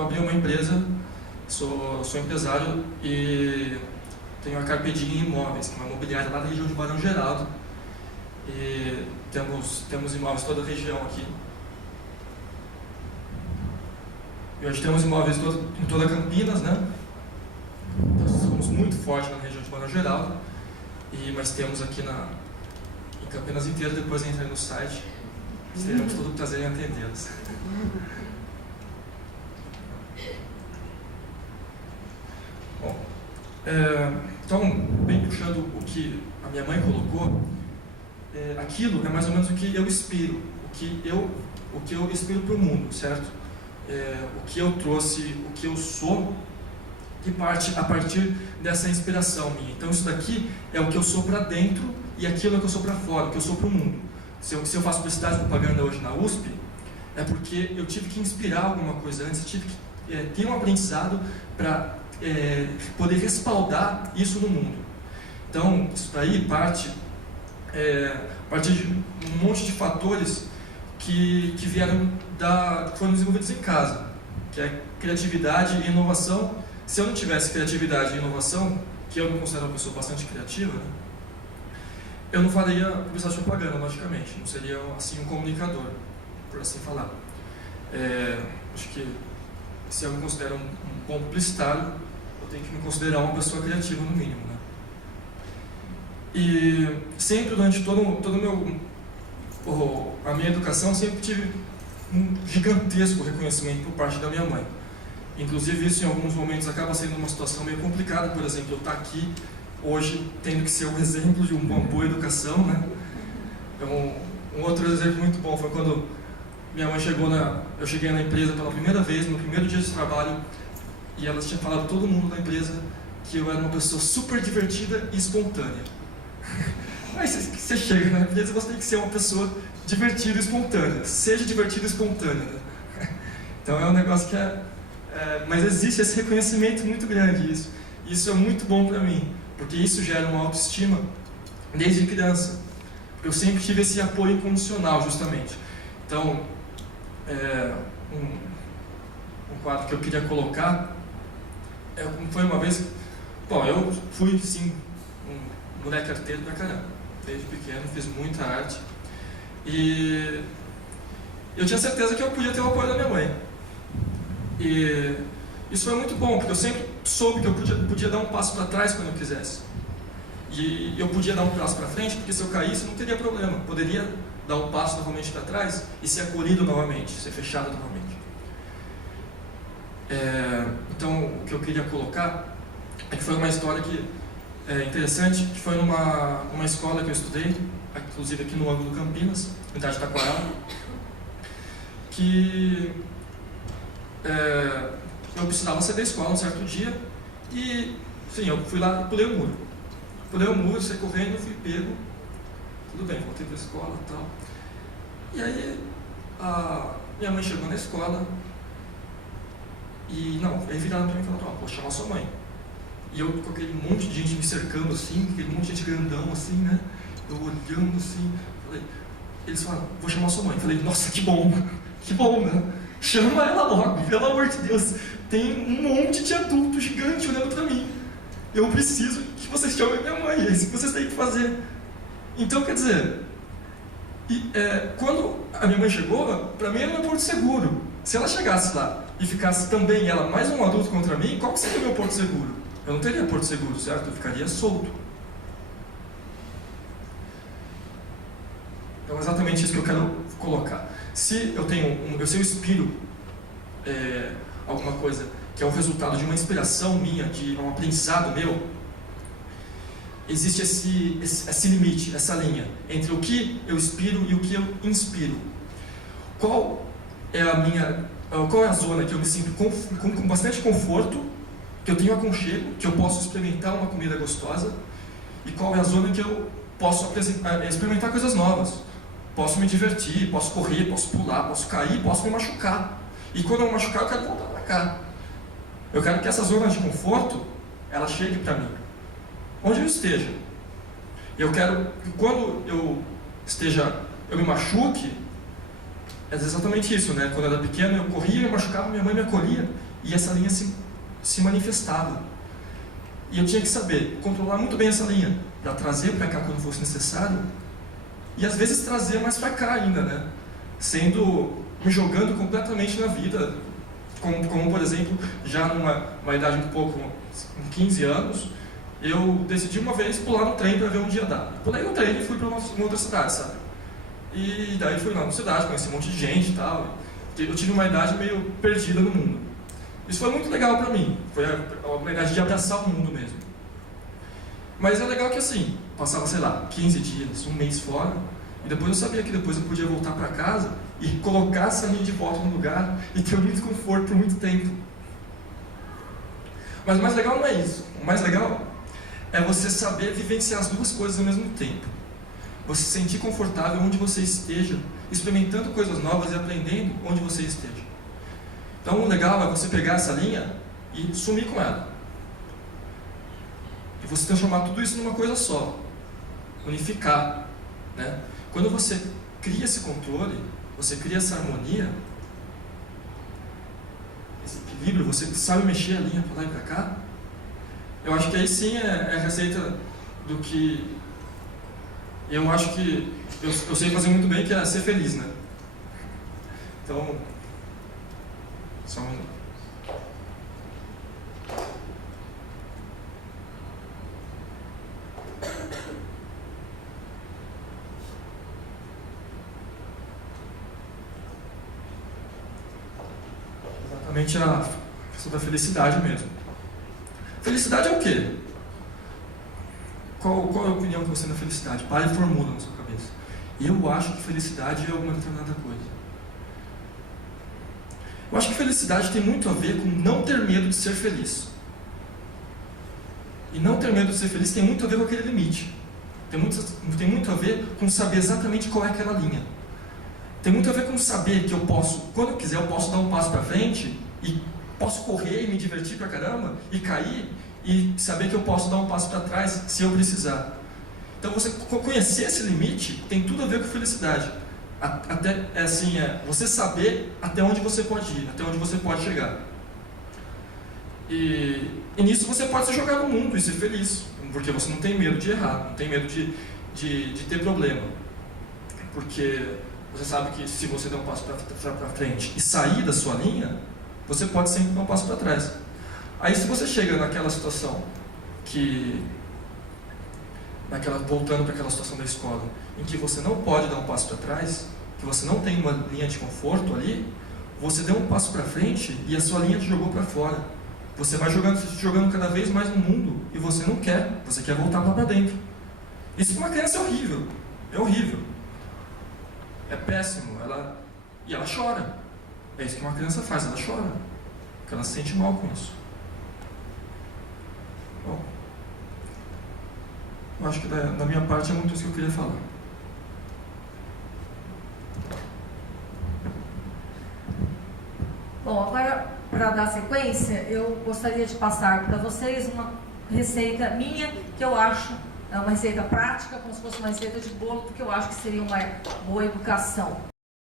eu abri uma empresa, sou empresário e tenho a Carpe Diem Imóveis, que é uma imobiliária lá da região de Barão Geraldo. E temos imóveis em toda a região aqui. E hoje temos imóveis em toda Campinas, né? Nós somos muito fortes na região de Barão Geraldo, mas temos aqui em Campinas inteira. Depois entrei no site, teremos todo o prazer em atendê-los. Bom, então, bem puxando o que a minha mãe colocou, aquilo é mais ou menos o que eu inspiro, o que eu inspiro para o mundo, certo? O que eu trouxe, o que eu sou, que parte a partir dessa inspiração minha. Então isso daqui é o que eu sou para dentro e aquilo é o que eu sou para fora, o que eu sou para o mundo. Se eu faço publicidade e propaganda hoje na USP, é porque eu tive que inspirar alguma coisa antes, eu tive que ter um aprendizado para poder respaldar isso no mundo. Então isso daí parte de um monte de fatores que foram desenvolvidos em casa, que é criatividade e inovação. Se eu não tivesse criatividade e inovação, que eu me considero uma pessoa bastante criativa, né, eu não faria publicidade e propaganda, logicamente, não seria assim um comunicador, por assim falar. Acho que se eu me considero um bom publicitário, eu tenho que me considerar uma pessoa criativa no mínimo, né? E sempre durante a minha educação, sempre tive um gigantesco reconhecimento por parte da minha mãe. Inclusive isso em alguns momentos acaba sendo uma situação meio complicada. Por exemplo, eu estar aqui hoje tendo que ser um exemplo de uma boa educação, né? Um outro exemplo muito bom foi quando minha mãe eu cheguei na empresa pela primeira vez, no primeiro dia de trabalho, e ela tinha falado para todo mundo da empresa que eu era uma pessoa super divertida e espontânea. Mas você chega na empresa, você tem que ser uma pessoa divertida e espontânea. Seja divertida e espontânea, né? Então é um negócio que mas existe esse reconhecimento muito grande. Isso é muito bom para mim, porque isso gera uma autoestima desde criança. Porque eu sempre tive esse apoio incondicional, justamente. Então, um quadro que eu queria colocar foi uma vez. Bom, eu fui, sim, um moleque arteiro pra caramba. Desde pequeno, fiz muita arte. E eu tinha certeza que eu podia ter o apoio da minha mãe. E isso foi muito bom, porque eu sempre soube que eu podia dar um passo para trás quando eu quisesse. E eu podia dar um passo para frente, porque se eu caísse não teria problema. Poderia dar um passo novamente para trás e ser acolhido novamente, ser fechado novamente. Então, o que eu queria colocar é que foi uma história que interessante, que foi numa escola que eu estudei, inclusive aqui no ângulo Campinas, unidade de Taquaral, que eu precisava sair da escola um certo dia e, sim, eu fui lá e pulei o muro. Pulei o muro, saí correndo, fui pego. Tudo bem, voltei para a escola e tal. E aí, minha mãe chegou na escola e, aí viraram para mim e falaram: vou chamar sua mãe. E eu com aquele monte de gente me cercando assim, aquele monte de gente grandão assim, né? Eu olhando assim, eles falaram: vou chamar sua mãe. Eu falei: nossa, que bom, né? Chama ela logo, pelo amor de Deus. Tem um monte de adulto gigante olhando para mim. Eu preciso que vocês chamem minha mãe, é isso que vocês têm que fazer. Então, quer dizer, quando a minha mãe chegou, para mim era meu porto seguro. Se ela chegasse lá e ficasse também ela mais um adulto contra mim, qual que seria o meu porto seguro? Eu não teria porto seguro, certo? Eu ficaria solto. Então é exatamente isso que eu quero colocar. Se eu inspiro alguma coisa que é o resultado de uma inspiração minha, de um aprendizado meu, existe esse limite, essa linha entre o que eu inspiro e o que eu inspiro. Qual é a zona que eu me sinto com bastante conforto, que eu tenho aconchego, que eu posso experimentar uma comida gostosa, e qual é a zona que eu posso experimentar coisas novas. Posso me divertir, posso correr, posso pular, posso cair, posso me machucar. E quando eu me machucar, eu quero voltar para cá. Eu quero que essa zona de conforto, ela chegue para mim, onde eu esteja. Eu quero que quando eu me machuque, é exatamente isso, né? Quando eu era pequeno, eu corria, me machucava, minha mãe me acolhia. e essa linha se manifestava. E eu tinha que saber controlar muito bem essa linha, para trazer para cá quando fosse necessário, e às vezes trazer mais para cá ainda, né? Me jogando completamente na vida, como por exemplo, já numa idade um pouco, com 15 anos, eu decidi uma vez pular no trem para ver onde ia dar. Pulei no trem e fui para uma outra cidade, sabe? E daí fui lá na cidade, conheci um monte de gente e tal. Eu tive uma idade meio perdida no mundo. Isso foi muito legal para mim, foi uma idade de abraçar o mundo mesmo. Mas é legal que assim, passava, sei lá, 15 dias, um mês fora, e depois eu sabia que depois eu podia voltar para casa e colocar essa linha de volta no lugar e ter muito conforto por muito tempo. Mas o mais legal não é isso. O mais legal é você saber vivenciar as duas coisas ao mesmo tempo. Você se sentir confortável onde você esteja, experimentando coisas novas e aprendendo onde você esteja. Então o legal é você pegar essa linha e sumir com ela. E você transformar tudo isso numa coisa só. Unificar, né? Quando você cria esse controle, você cria essa harmonia, esse equilíbrio, você sabe mexer a linha para lá e para cá, eu acho que aí sim é a receita do que eu acho que eu sei fazer muito bem, que é ser feliz, né? Então, só um... Exatamente a questão da felicidade mesmo. Felicidade é o quê? Qual é a opinião que você tem da felicidade? Para e formula na sua cabeça. Eu acho que felicidade é alguma determinada coisa. Eu acho que felicidade tem muito a ver com não ter medo de ser feliz. E não ter medo de ser feliz tem muito a ver com aquele limite. Tem muito a ver com saber exatamente qual é aquela linha. Tem muito a ver com saber que eu posso, quando eu quiser, eu posso dar um passo para frente e posso correr e me divertir pra caramba e cair e saber que eu posso dar um passo para trás se eu precisar. Então você conhecer esse limite tem tudo a ver com felicidade. Você saber até onde você pode ir, até onde você pode chegar. E nisso você pode se jogar no mundo e ser feliz, porque você não tem medo de errar, não tem medo de ter problema. Porque você sabe que se você der um passo para frente e sair da sua linha, você pode sempre dar um passo para trás. Aí se você chega naquela situação voltando para aquela situação da escola, em que você não pode dar um passo para trás, que você não tem uma linha de conforto ali, você deu um passo para frente e a sua linha te jogou para fora. Você vai jogando cada vez mais no mundo e você não quer, você quer voltar lá para dentro. Isso para uma criança é horrível, é péssimo, e ela chora. É isso que uma criança faz, ela chora, porque ela se sente mal com isso. Bom, eu acho que da minha parte é muito isso que eu queria falar. Bom, agora, para dar sequência, eu gostaria de passar para vocês uma receita minha, que eu acho uma receita prática, como se fosse uma receita de bolo, porque eu acho que seria uma boa educação.